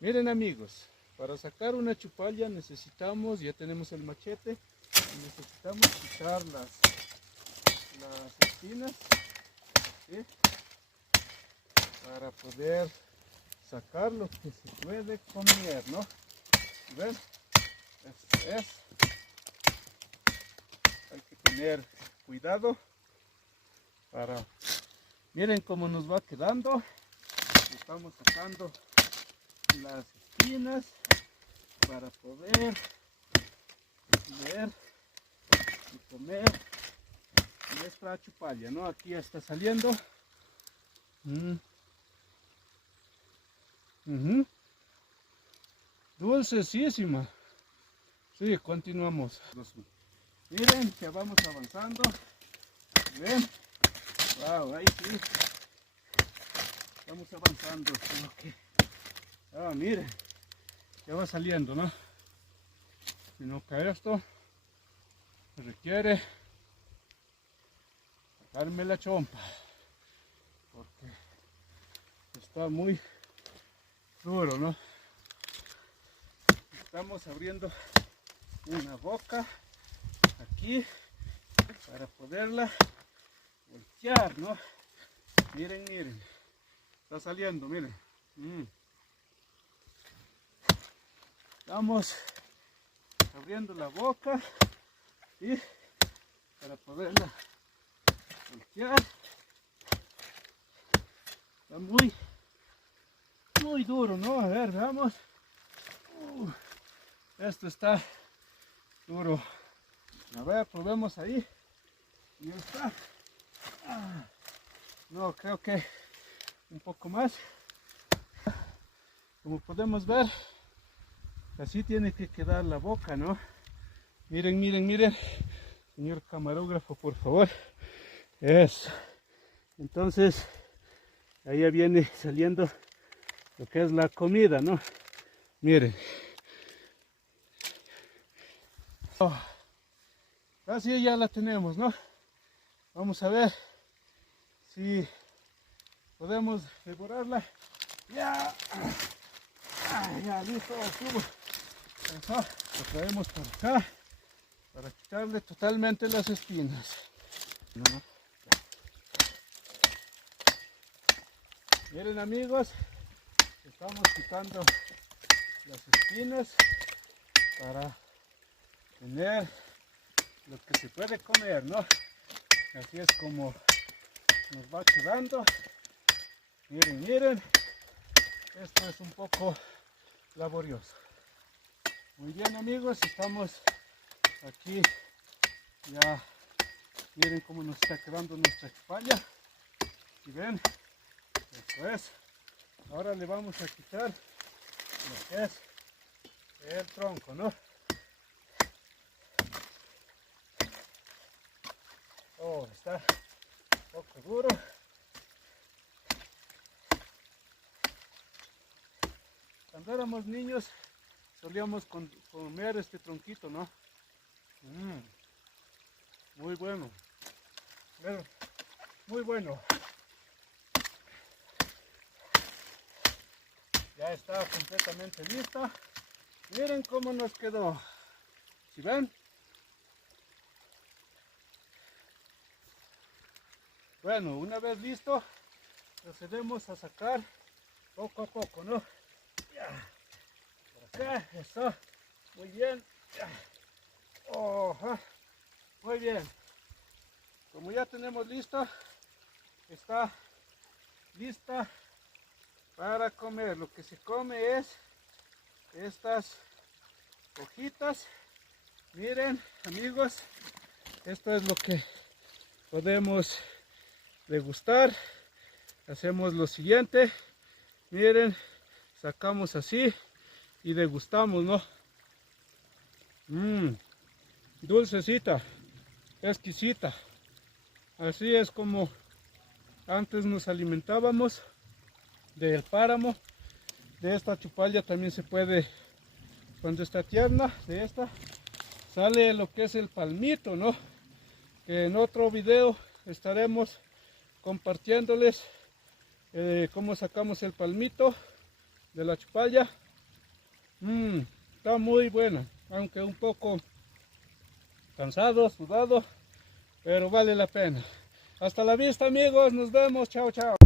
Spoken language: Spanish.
Miren amigos, para sacar una chupalla necesitamos, ya tenemos el machete, necesitamos quitar las espinas, ¿sí? Para poder sacar lo que se puede comer, ¿no? ¿Ven? Esto es. Hay que tener cuidado para... Miren cómo nos va quedando. Estamos sacando las espinas para poder ver y comer nuestra chupalla, ¿no? Aquí ya está saliendo. Dulcesísima. Sí, continuamos. Miren, ya vamos avanzando. ¿Ven? Wow, ahí sí. Vamos avanzando. Okay. Miren, ya va saliendo, ¿no? Sino que esto requiere sacarme la chompa, porque está muy duro, ¿no? Estamos abriendo una boca aquí para poderla voltear, ¿no? Miren, miren, está saliendo, miren. Estamos abriendo la boca y para poderla voltear. Está muy duro, ¿no? A ver, veamos. Esto está duro. A ver, probemos ahí. Y ya está. No, creo que un poco más. Como podemos ver, así tiene que quedar la boca, ¿no? Miren, miren, miren. Señor camarógrafo, por favor. Eso. Entonces, ahí ya viene saliendo lo que es la comida, ¿no? Miren. Casi ya la tenemos, ¿no? Vamos a ver si podemos devorarla. Ya, ya listo, subo. Eso, lo traemos por acá para quitarle totalmente las espinas. Miren amigos, estamos quitando las espinas para tener lo que se puede comer, ¿no? Así es como nos va quedando. Miren, miren, esto es un poco laborioso. Muy bien amigos, estamos aquí ya. Miren cómo nos está quedando nuestra chupalla. Y ven, eso es. Ahora le vamos a quitar lo que es el tronco, ¿no? Está un poco duro. Cuando éramos niños solíamos comer este tronquito, ¿no? Muy bueno. Muy bueno. Ya está completamente lista. Miren cómo nos quedó. ¿Sí ven? Bueno, una vez listo, procedemos a sacar poco a poco, ¿no? Ya. Por acá, eso. Muy bien. Ya. Muy bien. Como ya tenemos listo, está lista para comer. Lo que se come es estas hojitas. Miren amigos, esto es lo que podemos degustar. Hacemos lo siguiente, miren, sacamos así y degustamos, ¿no? Dulcecita, exquisita. Así es como antes nos alimentábamos del páramo. De esta chupalla también se puede, cuando está tierna, de esta sale lo que es el palmito, ¿no? Que en otro video estaremos compartiéndoles cómo sacamos el palmito de la chupalla. Está muy buena, aunque un poco cansado, sudado, pero vale la pena. Hasta la vista amigos, nos vemos, chao chao.